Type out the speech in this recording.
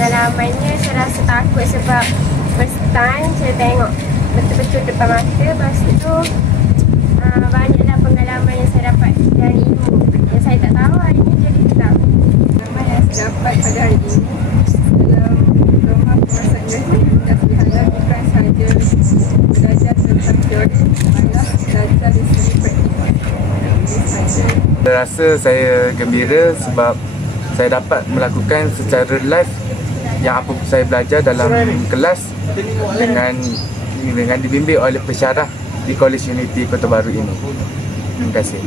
pengalamannya saya rasa takut sebab first time saya tengok betul-betul depan mata. Lepas tu banyaklah pengalaman yang saya dapat dari ilmu yang saya tak tahu hari ni jadi tahu. Pengalaman yang saya dapat pada hari ini dalam diploma penguasaan industri halal bukan sahaja belajar tentang teori, malah belajar dari segi praktikal. Saya rasa saya gembira sebab saya dapat melakukan secara live yang apa saya belajar dalam kelas dengan dibimbing oleh pensyarah di College Unity Kota Baru ini. Terima kasih.